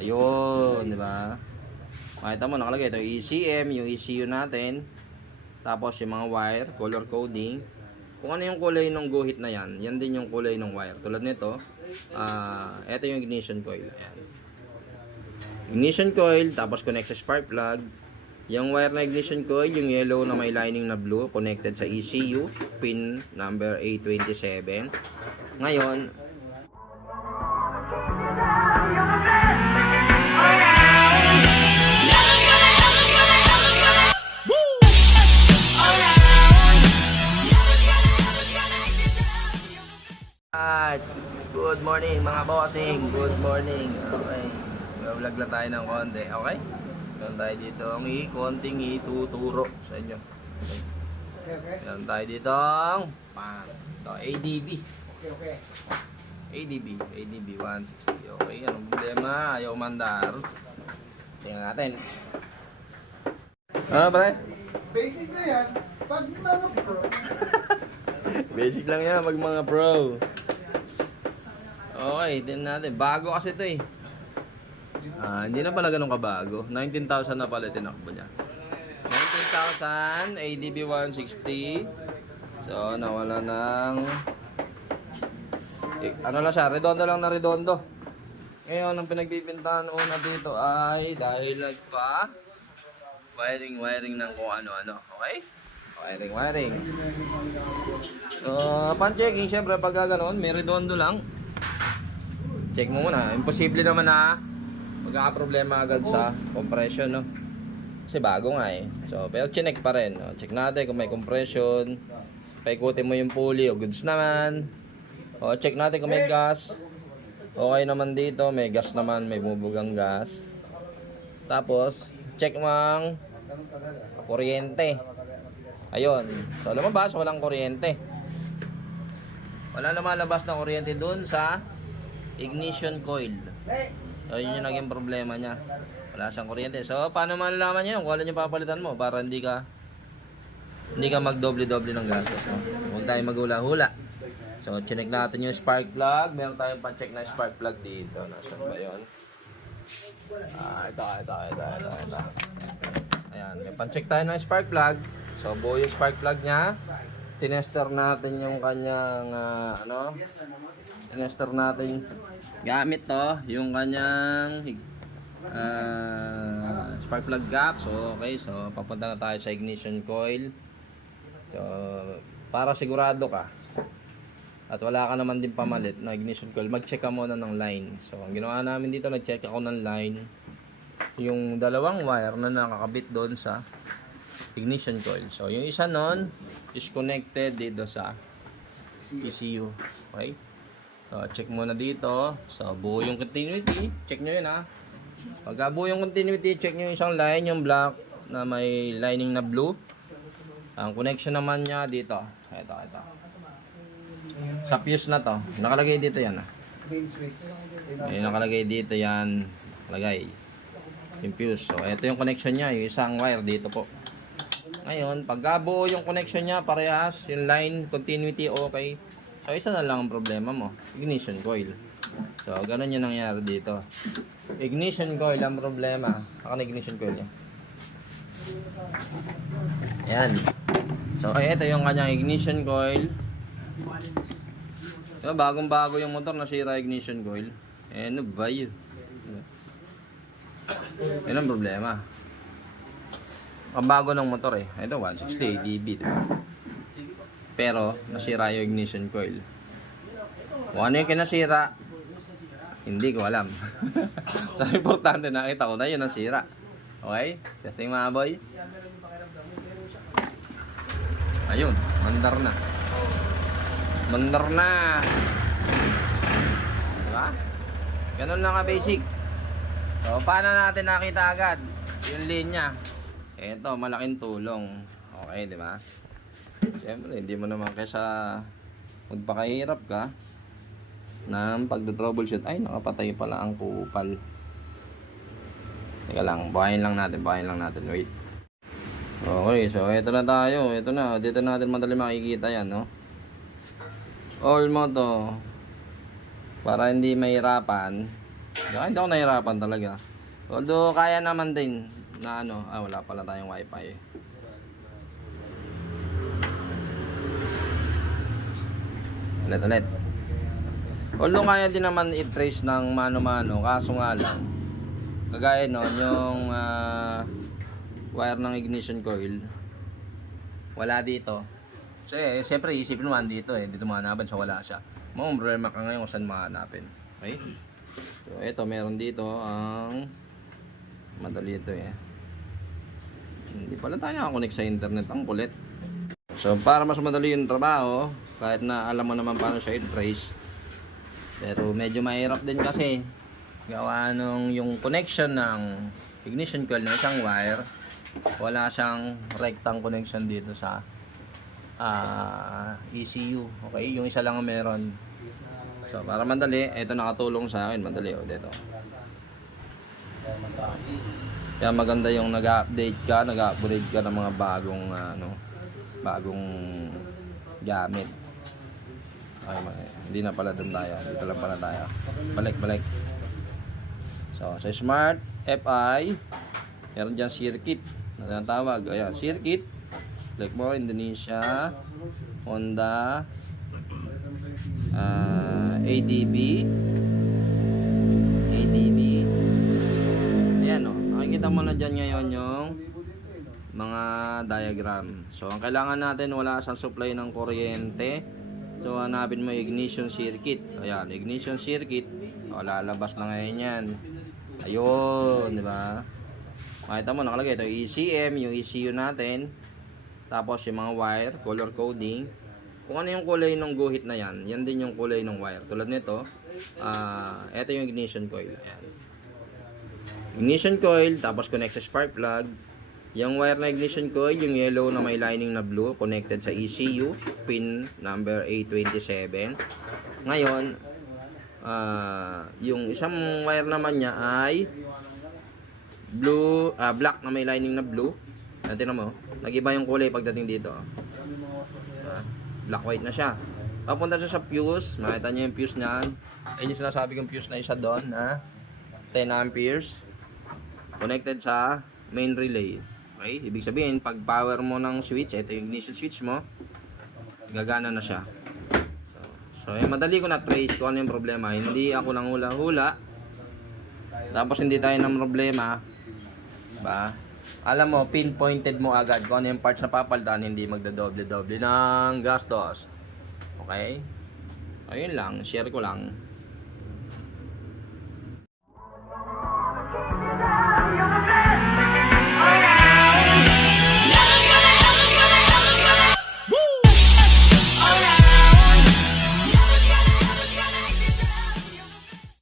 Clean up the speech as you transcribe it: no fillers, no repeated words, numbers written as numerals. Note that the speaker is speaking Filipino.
Ayun, di ba? Makita mo, nakalagay ito, ECM, yung ECU natin. Tapos yung mga wire, color coding. Kung ano yung kulay ng guhit na yan, yan din yung kulay ng wire. Tulad nito, ito yung ignition coil. Ayan. Ignition coil, tapos connect sa spark plug. Yung wire na ignition coil, yung yellow na may lining na blue, connected sa ECU, pin number A27. Ngayon, good morning mga bossing, good morning. Okay, vlog lang tayo ng konti, okay? Meron tayo dito ang konting ituturo sa inyo. Okay. Meron tayo dito ang ADB. ADB 160. Okay, anong problema? Ayaw mandar. Tingnan natin. Ano pare? Basic na yan. Pag mga pro. Basic lang yan, mag mga pro. Okay, tingnan natin. Bago kasi ito eh. Hindi na pala ganun kabago. 19,000 na pala tinakbo niya. 19,000, ADB 160. So, nawala ng... ano lang siya, redondo lang na redondo. Ngayon, ang pinagbibintahan una dito ay dahil nagpa wiring ng kung ano-ano. Okay? Wiring. So, upon checking, syempre pag gano'n, may redondo lang. Check mo muna. Imposible naman na magkakaproblema agad sa compression, no? Kasi bago nga eh. So, pero chinek pa rin. No? Check natin kung may compression. Paikutin mo yung pulley. O goods naman. O, check natin kung may gas. Okay naman dito. May gas naman. May bumubugang gas. Tapos, check mo ang kuryente. Ayun. So, lumabas. Walang kuryente. Wala lumalabas na kuryente dun sa ignition coil. So, yun yung naging problema niya. Wala siyang kuryente. So, paano malalaman niyo kung ano yung papalitan mo para hindi ka magdoble-doble ng gastos. No? Huwag tayo maghula-hula. So, chinek natin yung spark plug. Meron tayong pa-check na spark plug dito. Nasaan ba yun? Ito. Ayan. May pa-check tayo ng spark plug. So, buo yung spark plug niya. Tinester natin yung kanyang tinester natin gamit to yung kanyang spark plug gap. So okay, so papunta na tayo sa ignition coil. So para sigurado ka at wala ka naman din pamalit na ignition coil, mag-check ka muna ng line. So ang ginawa namin dito, nag-check ako ng line, yung dalawang wire na nakakabit doon sa ignition coil. So yung isa nun is connected dito sa ECU. Okay? So, check muna dito. So, buo yung continuity. Check nyo yun ha. Pagka buo yung continuity, check nyo yung isang line, yung black na may lining na blue. Ang connection naman niya dito. Ito. Sa fuse na to. Nakalagay dito yan ha. May nakalagay dito yan. Nakalagay. Yung fuse. So, ito yung connection niya. Yung isang wire dito po. Ngayon, pagka buo yung connection niya, parehas. Yung line, continuity, okay. So, isa na lang ang problema mo. Ignition coil. So, ganun yung nangyari dito. Ignition coil ang problema. Saka na ignition coil niya. Ayan. So, ito yung kanyang ignition coil. Diba, bagong-bago yung motor, nasira ignition coil. Ano ba yun? Yan ang problema. Ang bago ng motor eh. Ito, 160 ADB. Diba? Pero, nasira yung ignition coil. Kung ano yung kinasira, hindi ko alam. So, importante, nakita ko na yun ang sira. Okay? Testing mga boy. Ayun, mandar na. Diba? Ganun lang ka-basic. So, paano natin nakita agad yung linya? Ito, malaking tulong. Okay, diba? Siyempre, hindi mo naman kaysa magpakahirap ka ng pagdo-troubleshoot. Ay, nakapatay pala ang kupal. Teka lang, buhayin lang natin. Wait. Okay, so ito na tayo. Ito na, dito natin madali makikita yan, no? All mo to. Para hindi mahirapan, Hindi ako nahirapan talaga. Although kaya naman din na ano, wala pala tayong wifi. Ulit. Although kaya din naman i-trace ng mano-mano, kaso nga lang, kagaya nun, yung wire ng ignition coil, wala dito. So siyempre isipin mo dito dito mahanapan so wala siya. Mga problema ka ngayon kung saan mahanapin. Okay? So ito meron dito ang madali ito Hindi pala tayo nakakonect sa internet, ang kulit. So para mas madali yung trabaho, kahit na alam mo naman paano siya i-trace, pero medyo mahirap din kasi gawa nung yung connection ng ignition coil ng isang wire, wala siyang rectang connection dito sa ECU. Okay, yung isa lang ang meron. So para madali, ito nakatulong sa akin, madali dito. Kaya maganda yung nag-update ka, nag-upgrade ka ng mga bagong gamit. Ay, hindi na pala doon tayo. Dito lang pala tayo. Balik. So, sa Smart FI, meron dyan circuit. Ano ang tawag? Ayan, circuit. Click mo, Indonesia, Honda, ADB. Ayan nakikita mo na dyan ngayon yung mga diagram. So, ang kailangan natin, wala siyang supply ng kuryente. So, hanapin mo ignition circuit. Ayan, ignition circuit. Lalabas na ngayon yan. Ayun, di ba? Makita mo, nakalagay ito, ECM, yung ECU natin. Tapos, yung mga wire, color coding. Kung ano yung kulay ng guhit na yan, yan din yung kulay ng wire. Tulad nito, ito yung ignition coil. Ayan. Ignition coil, tapos connect sa spark plug. Yung wire na ignition coil, yung yellow na may lining na blue, connected sa ECU, pin number A27. Ngayon, yung isang wire naman niya ay black na may lining na blue. Tingnan mo, nag-iba yung kulay pagdating dito. Black white na siya. Papunta siya sa fuse, makita niyo yung fuse niyan. Ayun yung sinasabi kong fuse na isa doon, 10 amperes. Connected sa main relay. Okay, ibig sabihin, pag power mo ng switch, ito yung ignition switch mo, gagana na siya. So madali ko na trace kung ano yung problema. Hindi ako lang hula-hula. Tapos hindi tayo ng problema. Ba? Alam mo, pinpointed mo agad kung ano yung parts na papalitan, hindi magdadoble-doble ng gastos. Okay? Ayun lang, share ko lang.